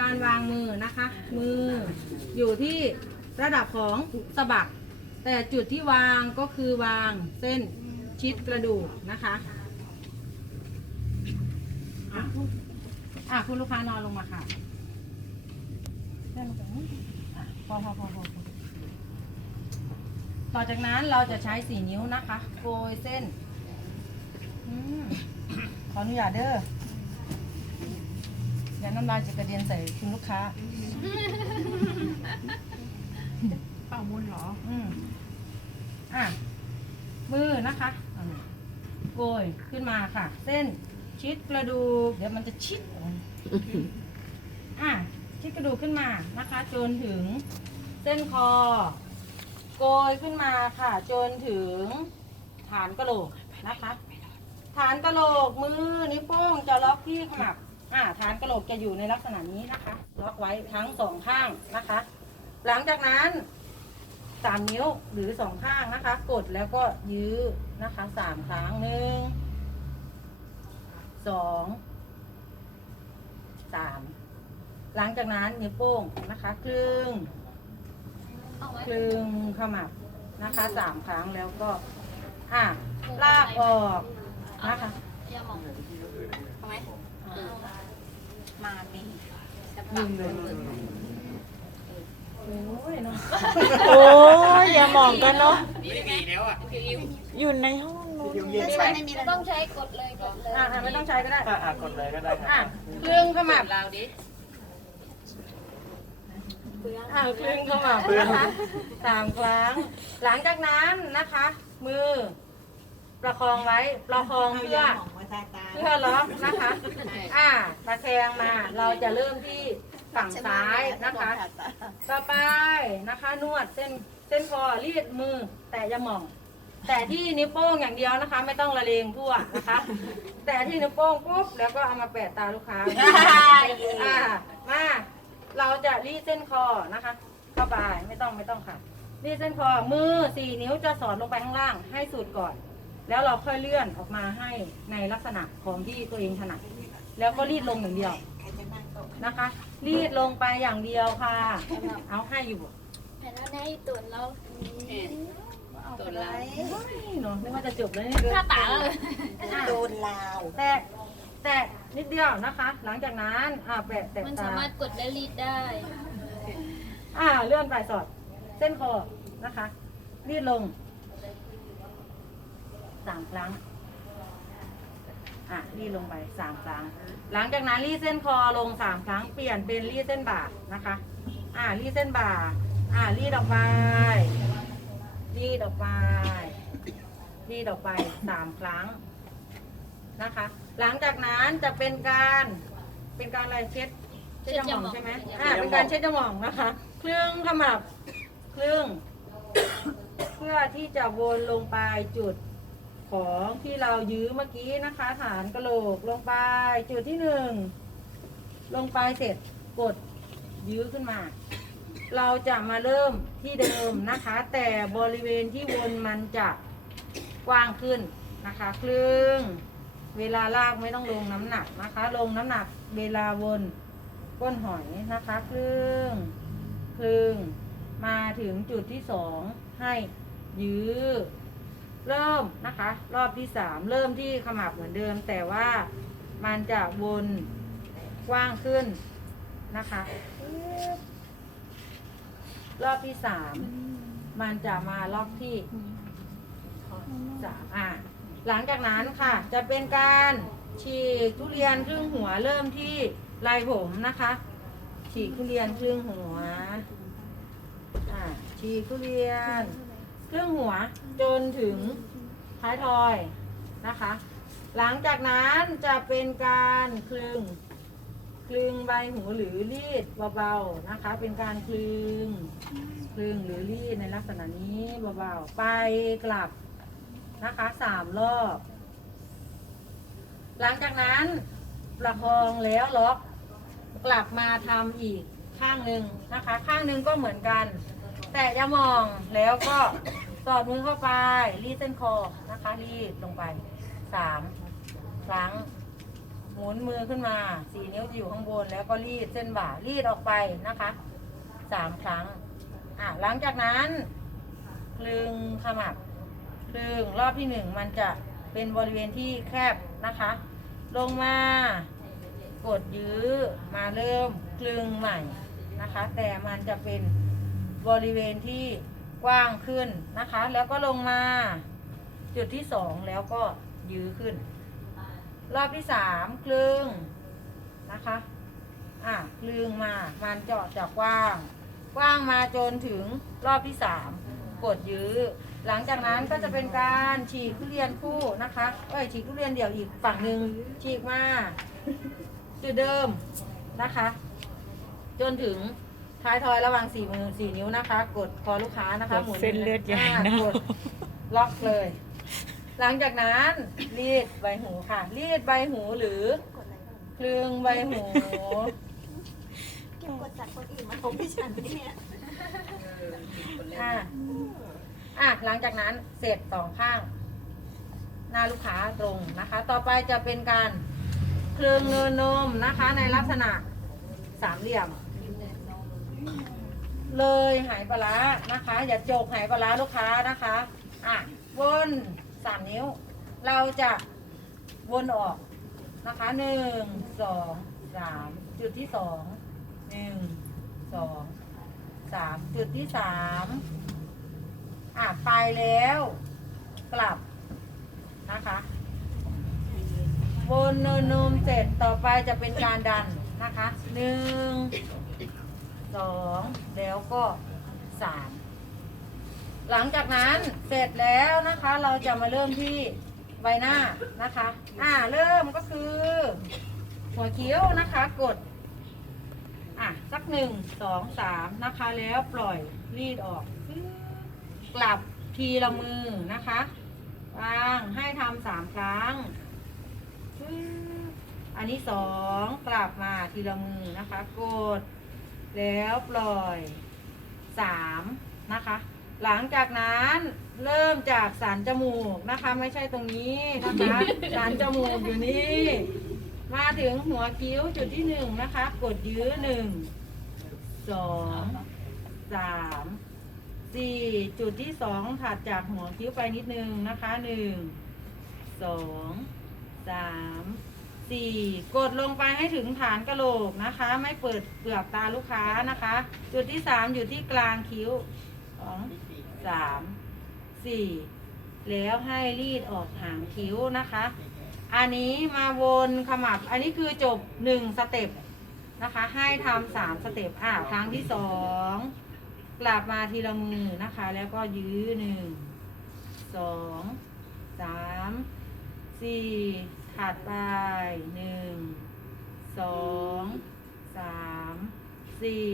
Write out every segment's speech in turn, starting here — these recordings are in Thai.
การวางมือนะคะ มืออยู่ที่ระดับของสะบัก แต่จุดที่วางก็คือวางเส้นชิดกระดูกนะคะอะอะคุณลูกค้านอนลงมาค่ะเลื่อนลงไปนิดอะพอพอพอพอต่อจากนั้นเราจะใช้สี่นิ้วนะคะ โกยเส้นอมขออนุญาตเด้อ อย่าน้ำลายจะกระเด็นใส่คุณลูกค้า เป่ามุนเหรอ อืมอะ มือนะคะอะโกยขึ้นมาค่ะ เส้นชิดกระดูก เดี๋ยวมันจะชิดออกมาอะ ชิดกระดูกขึ้นมานะคะ จนถึงเส้นคอ โกยขึ้นมาค่ะ จนถึงฐานกระโหลกนะคะ ฐานกระโหลกมือนิ้วโป้งจะล็อกที่ขมับ อ่าฐานกระโหลกจะอยู่ในลักษณะนี้นะคะล็อกไว้ทั้งสองข้างนะคะ หลังจากนั้นสามนิ้วหรือสองข้างนะคะ กดแล้วก็ยื้อนะคะสามครั้งหนึ่งสองสามหลังจากนั้นนิ้วโป้งนะคะ คลึงคลึงขมับนะคะสามครั้งแล้วก็อะลากออกนะคะอย่ามองเอาไหม มาดีจะหปรันึ่บงเลยโอ้ยเนาะโอ้ยอย่ามองกันเนาะนี่ไงคืออิวอยู่ในห้องนู้นไม่ต้องใช้กดเลยกดเลยอะอะไม่ต้องใช้ก็ได้อะอะกดเลยก็ได้คอะรับคลึงขมับเราดิอ่าคลึงเข้ามานะคะสามครั้ง หลังจากนั้นนะคะ มือ ประคองไว้ ประคองเพื่อ เพื่อล็อกนะคะ อ่าตะแคงมา เราจะเริ่มที่ฝั่งซ้ายนะคะ ต่อไปนะคะ นวดเส้นเส้นคอรีดมือ แต่อย่าหม่อง แต่ที่นิ้วโป้งอย่างเดียวนะคะ ไม่ต้องละเลงทั่วนะคะ แต่ที่นิ้วโป้งปุ๊บแล้วก็เอามาแปะตาลูกค้าอ่ามาเราจะรีดเส้นคอนะคะเข้าไปไม่ต้องไม่ต้องค่ะรีดเส้นคอมือสี่นิ้วจะสอดลงไปข้างล่าง ให้สุดก่อน แล้วเราค่อยเลื่อนออกมาให้ในลักษณะของที่ตัวเองถนัด แล้วก็รีดลงอย่างเดียวนะคะ รีดลงไปอย่างเดียวค่ะ เอาให้อยู่แผ่นนั้นให้ตุ่นเราตุ่นเราเฮ้ยเนาะนึกว่าจะจบแล้วเนี่ยถ้าตาเลยโดนลาวแตะแตะนิดเดียวนะคะ หลังจากนั้นอ่าแปะแตะมันตาสามารถกดและรีดได้ อ่าเลื่อนไปสอด เส้นคอนะคะ รีดลง สามครั้ง อะรีดลงไปสามครั้ง หลังจากนั้นรีดเส้นคอลงสามครั้ง เปลี่ยนเป็นรีดเส้นบ่านะคะ อ่ารีดเส้นบ่า อ่ารีดออกไป รีดออกไป รีดออกไปสามครั้งนะคะ หลังจากนั้นจะเป็นการเป็นการอะไรเช็ดเช็ดจมูกใช่ไหมอ่าเป็นการเช็ดจมูกนะคะ เครื่องขมับเครื่อง เพื่อที่จะวนลงไปจุด ของที่เรายื้อเมื่อกี้นะคะ ฐานกระโหลกลงไป จุดที่หนึ่งลงไปเสร็จกดยื้อขึ้นมา เราจะมาเริ่มที่เดิมนะคะ แต่บริเวณที่วนมันจะกว้างขึ้นนะคะครึ่งเวลาลากไม่ต้องลงน้ำหนักนะคะ ลงน้ำหนักเวลาวนก้นหอยนะคะครึ่งครึ่งมาถึงจุดที่สองให้ยื้อ เริ่มนะคะ รอบที่สามเริ่มที่ขมับเหมือนเดิม แต่ว่ามันจะวนกว้างขึ้นนะคะ รอบที่สามมันจะมาล็อกที่สามอะหลังจากนั้นค่ะ จะเป็นการฉีกทุเรียนครึ่งหัวเริ่มที่ลายผมนะคะ ฉีกทุเรียนครึ่งหัว อะฉีกทุเรียน ครึ่งหัวจนถึงท้ายทอยนะคะ หลังจากนั้นจะเป็นการคลึงคลึงใบหูหรือรีดเบาๆนะคะ เป็นการคลึงคลึงหรือรีดในลักษณะนี้เบาๆไปกลับนะคะสามรอบ หลังจากนั้นประคองแล้วล็อกกลับมาทำอีกข้างหนึ่งนะคะ ข้างหนึ่งก็เหมือนกัน แต่อย่ามองแล้วก็ สอดมือเข้าไป รีดเส้นคอนะคะ รีดลงไปสามครั้ง หมุนมือขึ้นมาสี่นิ้วอยู่ข้างบน แล้วก็รีดเส้นบ่า รีดออกไปนะคะสามครั้ง อะ หลังจากนั้นคลึงขมับคลึงรอบที่หนึ่งมันจะเป็นบริเวณที่แคบนะคะ ลงมากดยื้อมาเริ่มคลึงใหม่นะคะ แต่มันจะเป็นบริเวณที่ กว้างขึ้นนะคะ แล้วก็ลงมา จุดที่สองแล้วก็ยื้อขึ้น รอบที่สามคลึงนะคะ อะคลึงมา มันเจาะจากกว้าง กว้างมาจนถึงรอบที่สามกดยื้อ หลังจากนั้นก็จะเป็นการฉีกทุเรียนคู่นะคะ เอ้ยฉีกทุเรียนเดี่ยวอีกฝั่งหนึ่งฉีกมาจุดเดิมนะคะ จนถึง ท้ายทอยระหว่างสี่มือสี่นิ้วนะคะ กดคอลูกค้านะคะหมุนเส้นเลือดใหญ่อ่านะกดล็อกเลย หลังจากนั้นรีดใบหูค่ะ รีดใบหูหรือคลึงใบหูกดจากคนอื่นมาทบที่ฉันเนี่ยอะอะหลังจากนั้นเสร็จสองข้าง หน้าลูกค้าตรงนะคะ ต่อไปจะเป็นการคลึงเนินนมนะคะ ในลักษณะสามเหลี่ยม เลยหายปลาร้านะคะ อย่าโจกหายปลาร้าลูกค้านะคะ อะวนสามนิ้ว เราจะวนออกนะคะหนึ่งสองสามจุดที่สองหนึ่งสองสามจุดที่สามอะไปแล้ว กลับนะคะวนเนินนมเสร็จต่อไปจะเป็นการดันนะคะหนึ่ง สองแล้วก็สามหลังจากนั้นเสร็จแล้วนะคะ เราจะมาเริ่มที่ใบหน้านะคะ อ่าเริ่มก็คือ หัวคิ้วนะคะ กด อะสักหนึ่งสองสามนะคะ แล้วปล่อยรีดออก กลับทีละมือนะคะวางให้ทำสามครั้ง อันนี้สองกลับมาทีละมือนะคะ กด แล้วปล่อยสามนะคะ หลังจากนั้นเริ่มจากสันจมูกนะคะ ไม่ใช่ตรงนี้นะคะสันจมูกอยู่นี่ มาถึงหัวคิ้วจุดที่หนึ่งนะคะ กดยื้อหนึ่งสองสามสี่จุดที่สองถัดจากหัวคิ้วไปนิดนึงนะคะหนึ่งสองสาม สี่กดลงไปให้ถึงฐานกระโหลกนะคะ ไม่เปิดเปลือกตาลูกค้านะคะ จุดที่สามอยู่ที่กลางคิ้วสองสามสี่แล้วให้รีดออกหางคิ้วนะคะ อันนี้มาวนขมับ อันนี้คือจบหนึ่งสเต็ปนะคะ ให้ทำสามสเต็ปอะครั้งที่สองกลับมาทีละมือนะคะ แล้วก็ยื้อหนึ่งสองสามสี่ ถัดไปหนึ่งสองสามสี่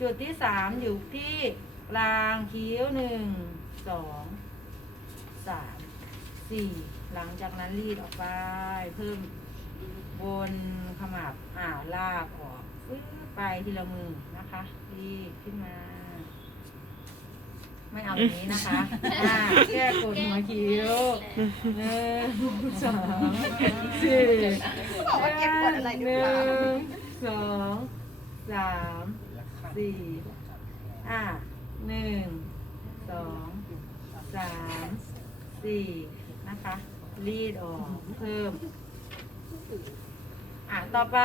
จุดที่สามอยู่ที่กลางคิ้วหนึ่งสองสามสี่หลังจากนั้นรีดออกไป เพิ่มบนขมับอ่าลากออกไปทีละมือนะคะ รีดขึ้นมา ไม่เอาแบบนี้นะคะอ่าแก้กดหัวคิ้วหนึ่งสองสี่บอกว่าเก็บกดอะไรหรือเปล่าหนึ่งสองสามสี่อ่าหนึ่งสองสามสี่นะคะ รีดออกเพิ่ม อะต่อไป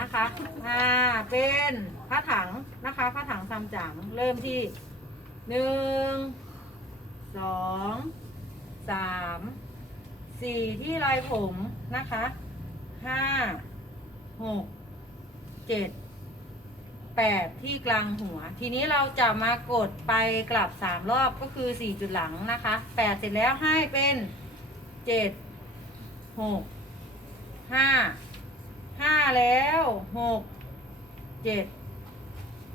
นะคะ อ่า เป็นผ้าถังนะคะ ผ้าถังซัมจั๋งเริ่มที่ หนึ่งสองสามสี่ที่ลายผมนะคะห้าหกเจ็ดแปดที่กลางหัว ทีนี้เราจะมากดไปกลับสามรอบก็คือสี่จุดหลังนะคะแปดเสร็จแล้วให้เป็นเจ็ดหกห้าห้าแล้วหกเจ็ด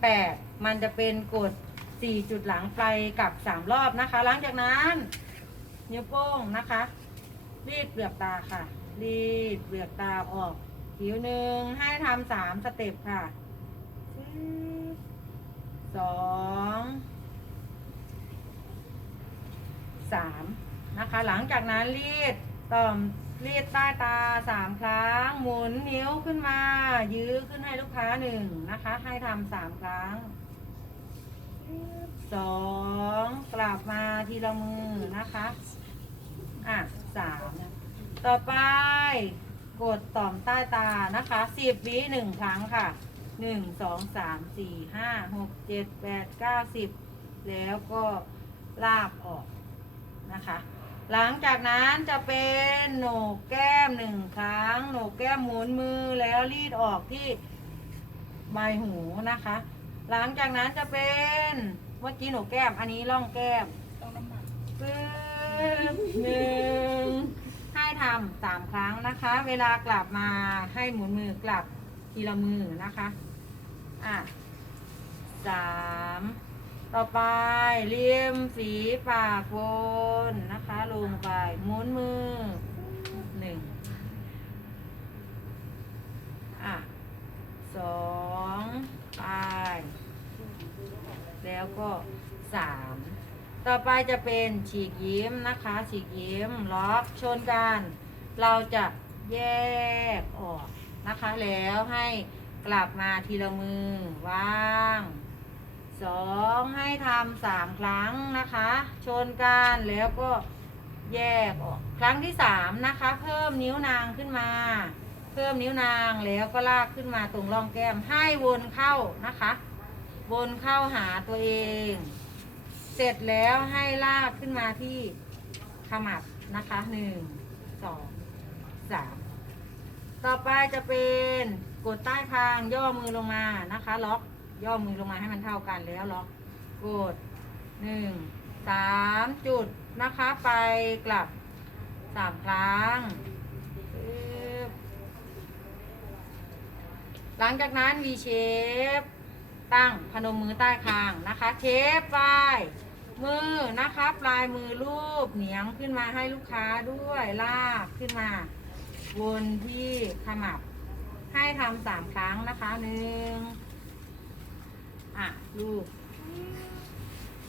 แปดมันจะเป็นกด สี่จุดหลังไปกับสามรอบนะคะ หลังจากนั้นนิ้วโป้งนะคะ รีดเปลือกตาค่ะ รีดเปลือกตาออกผิวหนึ่งให้ทำสามสเต็ปค่ะสองสามนะคะ หลังจากนั้นรีดต่อมรีดใต้ตาสามครั้ง หมุนนิ้วขึ้นมา ยื้อขึ้นให้ลูกค้าหนึ่งนะคะ ให้ทำสามครั้ง สองกลับมาทีละมือนะคะ อะสามต่อไป กดต่อมใต้ตานะคะสิบวิหนึ่งครั้งค่ะหนึ่งสองสามสี่ห้าหกเจ็ดแปดเก้าสิบแล้วก็ลากออกนะคะ หลังจากนั้นจะเป็นโหนกแก้มหนึ่งครั้งโหนกแก้มหมุนมือแล้วรีดออกที่ใบหูนะคะ หลังจากนั้นจะเป็นเมื่อกี้หนกแก้ม อันนี้ร่องแก้มต้องน้ำหนักปึ๊บหนึ่งให้ทำสามครั้งนะคะ เวลากลับมาให้หมุนมือกลับทีละมือนะคะ อะสามต่อไปเลียมฝีปากบนนะคะ ลงไปหมุนมือหนึ่งอะสองไป แล้วก็สามต่อไปจะเป็นฉีกยิ้มนะคะ ฉีกยิ้มล็อกชนกัน เราจะแยกออกนะคะ แล้วให้กลับมาทีละมือว่างสองให้ทำสามครั้งนะคะ ชนกันแล้วก็แยกออกครั้งที่สามนะคะ เพิ่มนิ้วนางขึ้นมา เพิ่มนิ้วนางแล้วก็ลากขึ้นมาตรงร่องแก้มให้วนเข้านะคะ วนเข้าหาตัวเอง เสร็จแล้วให้ลากขึ้นมาที่ขมับนะคะหนึ่งสองสามต่อไปจะเป็นกดใต้คางย่อมือลงมานะคะ ล็อกย่อมือลงมาให้มันเท่ากันแล้วล็อกกดหนึ่งสามจุดนะคะไปกลับสามครั้ง หลังจากนั้น V shape ตั้งพนมมือใต้คางนะคะ เชฟปลายมือนะคะปลายมือรูปเหนียงขึ้นมาให้ลูกค้าด้วยลากขึ้นมา วนที่ขมับ ให้ทำสามครั้งนะคะหนึ่งอะลูก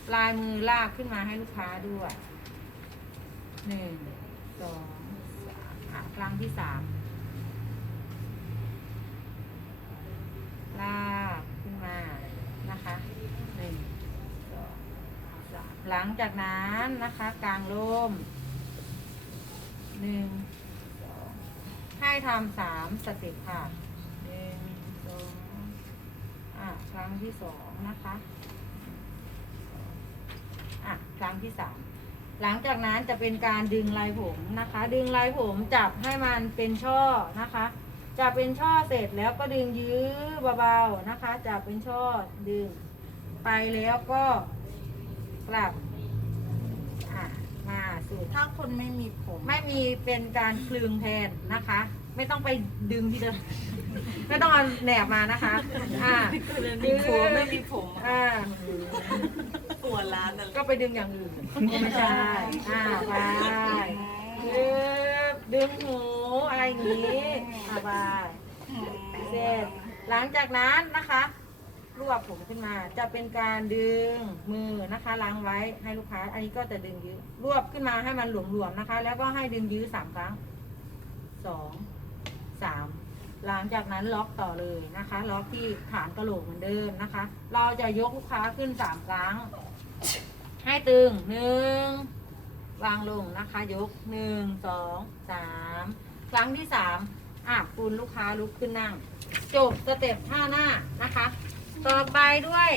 ปลายมือลากขึ้นมาให้ลูกค้าด้วยหนึ่งสองสามอะครั้งที่สาม ลากขึ้นมานะคะหนึ่งสองสาม หลังจากนั้นนะคะกลางร่มหนึ่งสองให้ทำสามสเต็ปค่ะหนึ่งสองอะครั้งที่สองนะคะอะครั้งที่สามหลังจากนั้นจะเป็นการดึงลายผมนะคะ ดึงลายผมจับให้มันเป็นช่อนะคะ จะเป็นช่อเสร็จแล้วก็ดึงยื้อเบาๆนะคะจะเป็นช่อดึง ไปแล้วก็ กลับอะมาสู่ถ้าคนไม่มีผมไม่มีเป็นการคลึงแทนนะคะ ไม่ต้องไปดึงที่เดิม ไม่ต้องเอาแหนบมานะคะ อ่า มีผัวไม่มีผมอ่าหัวร้านนั่นแหละก็ไปดึงอย่างอื่นไม่ใช่ อ่าไปดึงดึงหูอะไรอย่างนี้อ่าไปเสร็จหลังจากนั้นนะคะ รวบผมขึ้นมา จะเป็นการดึงมือนะคะล้างไว้ให้ลูกค้า อันนี้ก็จะดึงยื้อรวบขึ้นมาให้มันหลวมๆนะคะ แล้วก็ให้ดึงยื้อสามครั้งสองสามหลังจากนั้นล็อกต่อเลยนะคะ ล็อกที่ฐานกระโหลกเหมือนเดิมนะคะ เราจะยกลูกค้าขึ้นสามครั้ง ให้ตึงหนึ่งวางลงนะคะ ยกหนึ่งสองสามครั้งที่สามอะคุณลูกค้าลุกขึ้นนั่ง จบสเต็ปท่าหน้านะคะ ต่อไปด้วย